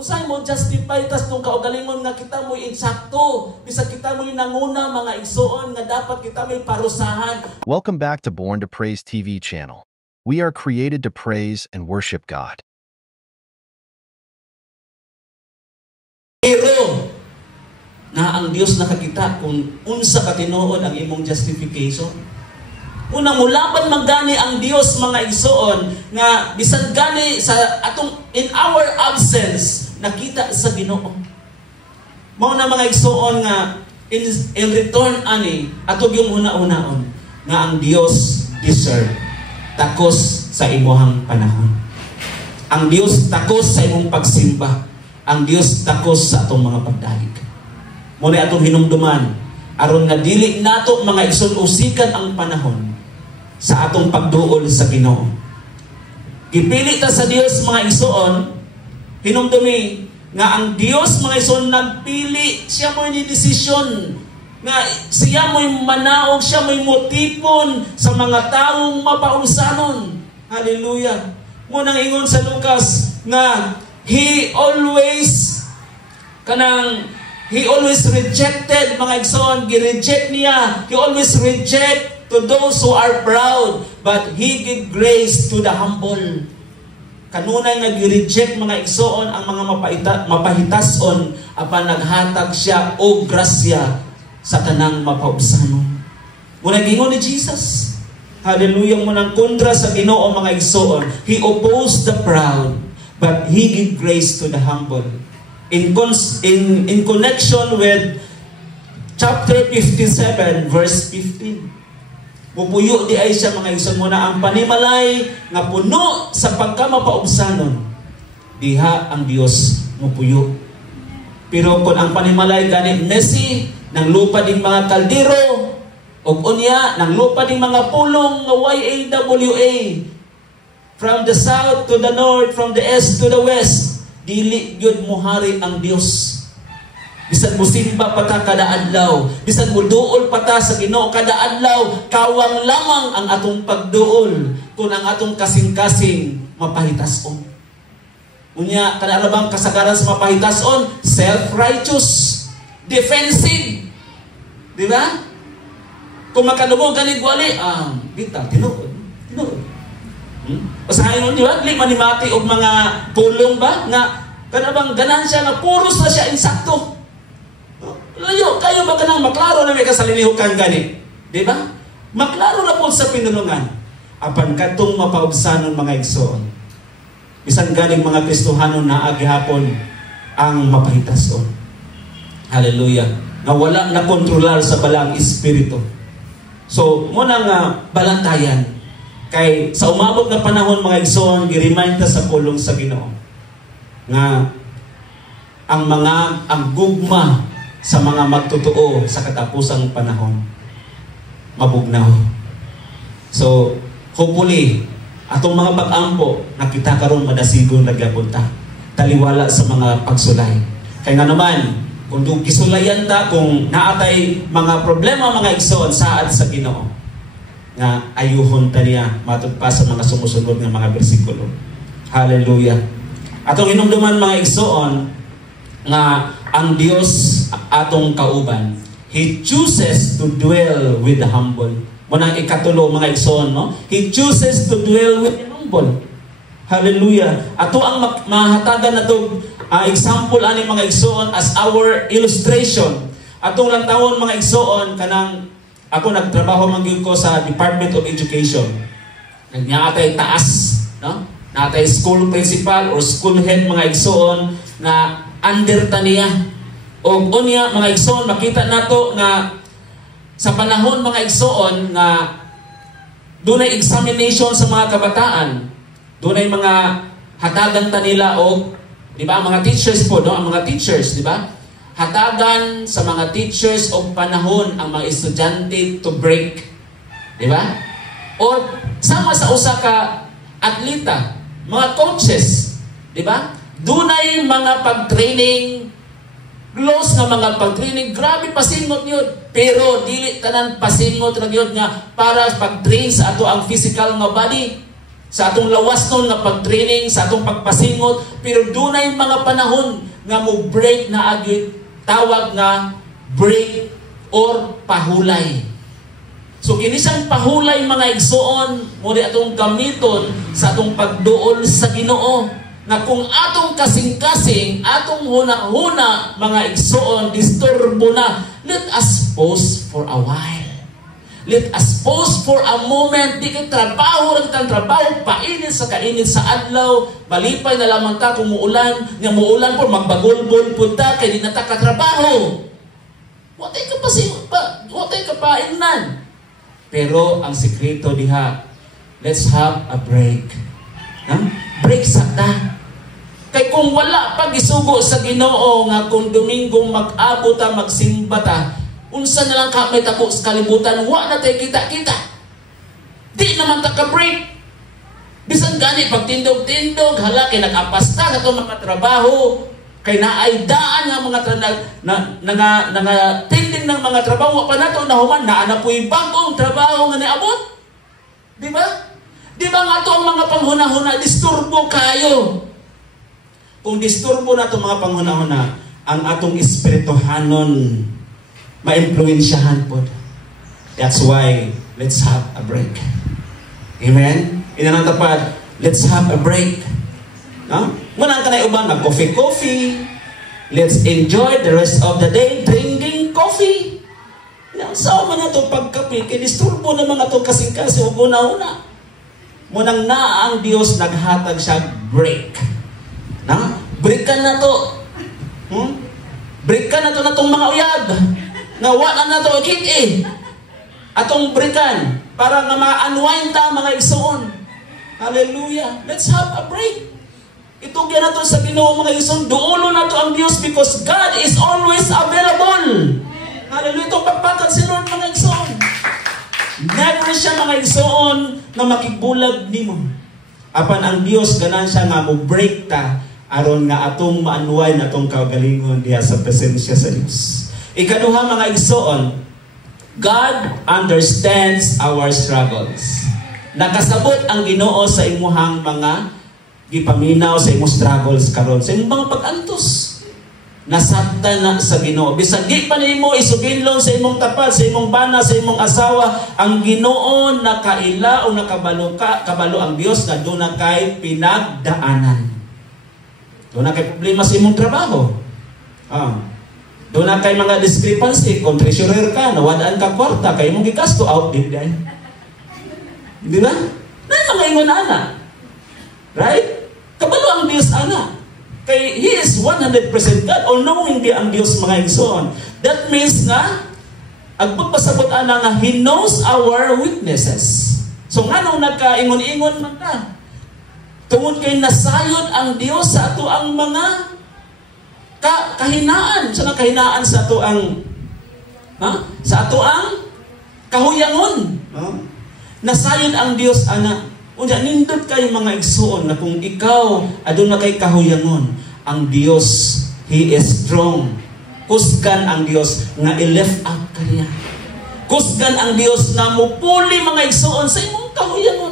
Usay mo justify tas nung kaugalingon nga kita mo insakto. Bisag kita mo nanguna mga igsoon nga dapat kita may parusahan. Welcome back to Born to Praise TV channel. We are created to praise and worship God. Pero na ang Dios nakakita kung unsa ka tinuod ang imong justification. Unang mulaban magani ang Dios mga igsoon nga bisan gani sa atong in our absence nakita sa Ginoo. Mao na mga igsoon nga in return ani atog yung una-unaon nga ang Dios deserve takos sa imuhang panahon. Ang Dios takos sa imong pagsimba. Ang Dios takos sa atong mga pagdalig. Mo na atong hinumduman aron nga dili nato mga igsoon usikan ang panahon sa atong pagduol sa Ginoo. Gipili ta sa Dios mga igsoon, hinumdumi nga ang Dios mga igsoon nagpili, siya mo ni desisyon nga siya mo'y manaog, siya mo'y motipon sa mga taong mapausanon. Hallelujah. Munang ingon sa Lucas nga He always rejected mga igsoon, gi-reject niya. He always reject to those who are proud, but He give grace to the humble. Kanunay nag-reject mga igsoon ang mga mapahitason apan naghatag siya og grasya sa tanang mapausanon. Muna gingon ni Jesus. Hallelujah, munang kontra sa Ginoo mga igsoon. He opposed the proud, but He give grace to the humble. In connection with chapter 57 verse 15. Pupuyo di ay siya mga igsoon mo na ang panimalay nga puno sa pagkamapaubsanon. Diha ang Dios mupuyo. Pero kung ang panimalay gani messy, nang lupa ding mga kaldero, o unya, nang lupa ding mga pulong nga YAWA, from the south to the north, from the east to the west, dili gyud muhari ang Dios. Bisan mo simba pa ta kada adlaw, bisan mo duol pa ta sa Ginoo kada adlaw, kawang lamang ang atong pagduol kung ang atong kasing-kasing mapahitason. Unya, kada ra bang kasagaran sa mapahitason? Self-righteous, defensive. Di ba? Kung makadungog gani gwali, bita, tinuod. Usahayon di ba? Di manimati og mga pulong ba nga kada bang ganansya nga puros na siya insakto. Layo, kayo ba kanang maklaro na may kasalinihukan gani? Di ba? Maklaro na po sa pinulungan. Apan katong mapaubsanon mga igsoon. Bisan galing mga Kristohanon na agihapon ang mapahitason. Hallelujah. Nga wala na kontrolar sa balang espiritu. So, muna nga balantayan. Kay sa umabot na panahon mga igsoon, gi-remind ta sa pulong sa Ginoo. Nga ang gugma sa mga magtotoo sa katapusang panahon mabugnaw. So, hopefully, atong mga pag-ampo nakita karon madasigon nagyapon ta. Taliwala sa mga pagsulay. Kaya nga naman, kung kisulayan ta, kung naatay mga problema mga igsoon saad sa Ginoo, nga ayuhon ta niya matod pa sa mga sumusunod nga mga bersikulo. Hallelujah. Atong hinumduman mga igsoon nga ang Dios atong kauban, He chooses to dwell with the humble. Munang ikatulo mga igsoon, no? He chooses to dwell with the humble. Hallelujah. Ato ang mahatagan na ito, example ani mga igsoon as our illustration. Atong lang taon mga igsoon, kanang ako nagtrabaho mangyud ko sa Department of Education. Nagniatay taas, no? Natay school principal or school head mga igsoon na under taniya. O unya mga igsoon, makita nato nga sa panahon mga igsoon nga dunay examination sa mga kabataan. Dunay mga hatagan ta nila og di ba mga teachers po, no? Ang mga teachers, di ba? Hatagan sa mga teachers og panahon ang mga estudyante to break. Di ba? O sama sa usa ka atleta, mga coaches, di ba? Dunay mga pag-training, close na mga pag-training, grabe pasingot yun. Pero dili tanan pasingot ra yun nga para pag-train sa ato ang physical nga body. sa atong lawas nun nga pag-training, sa atong pagpasingot, pero dunay mga panahon nga mo break na agit, tawag nga break or pahulay. So kinisang pahulay mga igsoon, mo di atong gamiton sa atong pagduol sa Ginoo, na kung atong kasing-kasing, atong huna-huna mga igsoon, disturbo na, let us pause for a while. Let us pause for a moment. Di kay trabaho lang tang trabaho, painit sa kainit sa adlaw, malipay na lamang ta kung muulan, nga muulan po, magbagulbol po ta, kaya di na ta katrabaho. Watay ka pa ingnan. Pero ang sikreto diha, let's have a break. Break sa ta. Kay kung wala pag isugo sa Ginoo nga kung Domingo mag-abot ta, magsimba ta, unsa na lang ka may tako sa kalibutan, wa na tayo kita-kita. Di naman ta ka-break. Bisan gani, pag tindog-tindog, hala, kay nag-apasta sa itong mga trabaho, kay naaydaan nga mga tinding ng mga trabaho, wa pa na ito nahuman, naana po yung bagong trabaho nga niabot. Di ba? Di ba nga ito ang mga panghuna-huna, disturbo kayo. Kung disturbo na itong mga panghuna-huna, ang atong espirituhanon, ma-influensyahan po. That's why, let's have a break. Amen? Inanang tapad, let's have a break. No? Muna ka na ubang, mag-coffee. Let's enjoy the rest of the day drinking coffee. Saan man na ito pagkapi, kaya disturbo naman na ito kasing-kasi o una-una. Munang na ang Diyos naghatag siya break. Na? Break ka na ito. Break ka na ito na itong mga uyab. Nawala na ito ikit atong breakan para nga ma-unwind ta mga igsoon. Hallelujah. Let's have a break. Itugyan na ito sa Ginoo mga igsoon. Duulo na ito ang Diyos because God is always available. Hallelujah. Itong pagpakat si Lord mga igsoon. Never siya mga igsoon na makibulag nimo. Apan ang Diyos ganan siya nga mo break ta aron nga atong ma-unwind atong kaugalingon diha sa presensya sa Diyos. Ikaduha mga igsoon, God understands our struggles. Nakasabot ang Ginoo sa imuhang mga gipaminaw sa imong struggles karon, sa imong mga pag-antos. Nasabtan na sa Ginoo. Bisag di pa nimo isuginlong sa imong tapat, sa imong bana, sa imong asawa, ang Ginoo nakaila o kabalo ang Dios nga doon na kay pinagdaanan. Doon na kay problema sa imong trabaho. Doon na kay mga discrepancy, kung treasurer ka, nawadaan ka kwarta, kayo mong gikasto, out din dahil. Di ba? Mga ingon ana. Right? Kabalo ang Diyos ana. Kay He is 100% God, all-knowing di ang Diyos mga igsoon. That means na, agpagpasabot ana nga, He knows our weaknesses. So nga nung nagkaingon-ingon man ka, tungod kay nasayod ang Diyos sa ato ang mga kahinaan. Sa kahinaan sa ato ang sa ato ang kahuyangon. Nasayod ang Dios ana. Unya nindot kay mga igsoon na kung ikaw aduna kay kahuyangon, ang Dios He is strong. Kusgan ang Dios nga i-lift up kaniya. Kusgan ang Dios nga mupuli mga igsoon sa imong kahuyangon.